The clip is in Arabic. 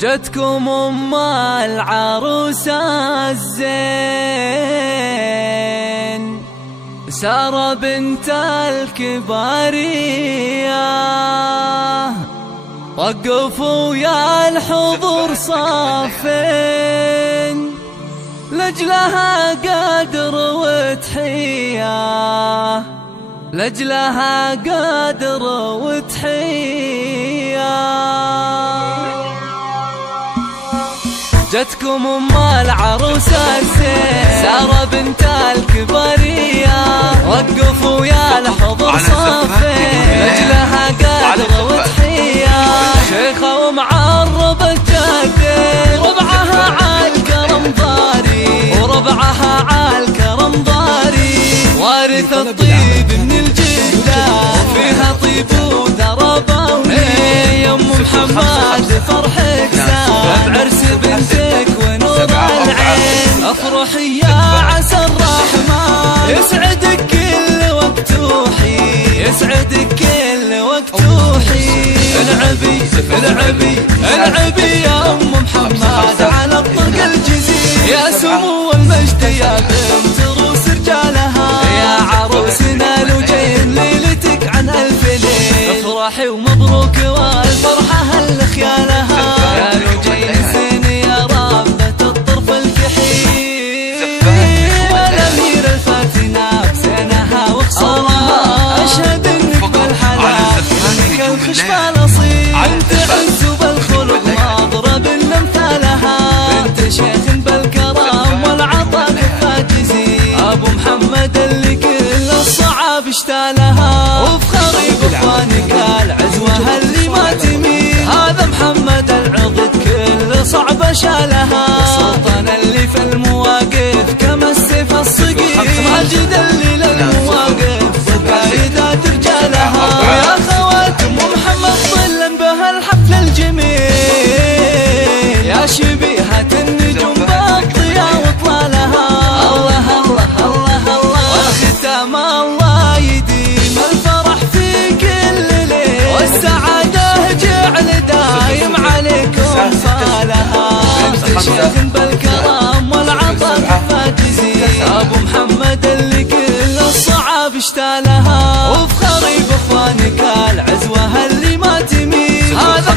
جتكم ام العروسة الزين سارة بنت الكبارية، وقفوا يا الحضور صافين لجلها قدر وتحية، لجلها قدر وتحية. جتكم ام العروسة الزين سارة بنت الكبارية، وقفوا يا الحضور صافين لجلها قدر وتحية. شيخة ومعرب الجدين ربعها عالكرم ضاري، وربعها عالكرم ضاري، وارث الطيب من الجدة فيها طيب ودربوني. يا ام محمد فرحك زاد بعرس بنتك ونور العين، افرحي يا عسى الرحمن يسعدك كل وقت وحين، يسعدك كل وقت وحين. العبي العبي العبي يا ام محمد على الطرق الجزيل، يا سمو المجد يا بنت روس رجالها، يا عروسنا لو جايين ليلتك عن الف ليل. افرحي ومبروك والفرحه هل خيالها، يا لو جايين زين يا ربة الطرف الكحيل، والامير الفاتنه بزينها وخصالها، اشهد انك بالحلال منك الخشب الاصيل. انت عز بالخلق مضرب لامثالها، بنت شيخ بالكرم والعطاء كفاجزين. ابو محمد اللي كل الصعاب اشتالها، وفخري باخوانك العزوه اللي ما تميل. هذا محمد العضد كل صعبه شالها، السلطان اللي في المواقف كما السيف الصقيل. ماجد اللي للمواقف وقايدات رجالها، ويا خواتم محمد ظلا بهالحفل الجميل، يا شبيهة النجوم بالضياء وطلالها. الله الله الله الله، والختام الله يديم الفرح في كل ليل، والسعادة جعل دايم عليكم صالها. بنت شيخ بالكرم والعطاء كفاجزين، ابو محمد اللي كل الصعاب اشتالها، وفخري باخوانك العزوه اللي ما تميل. هذا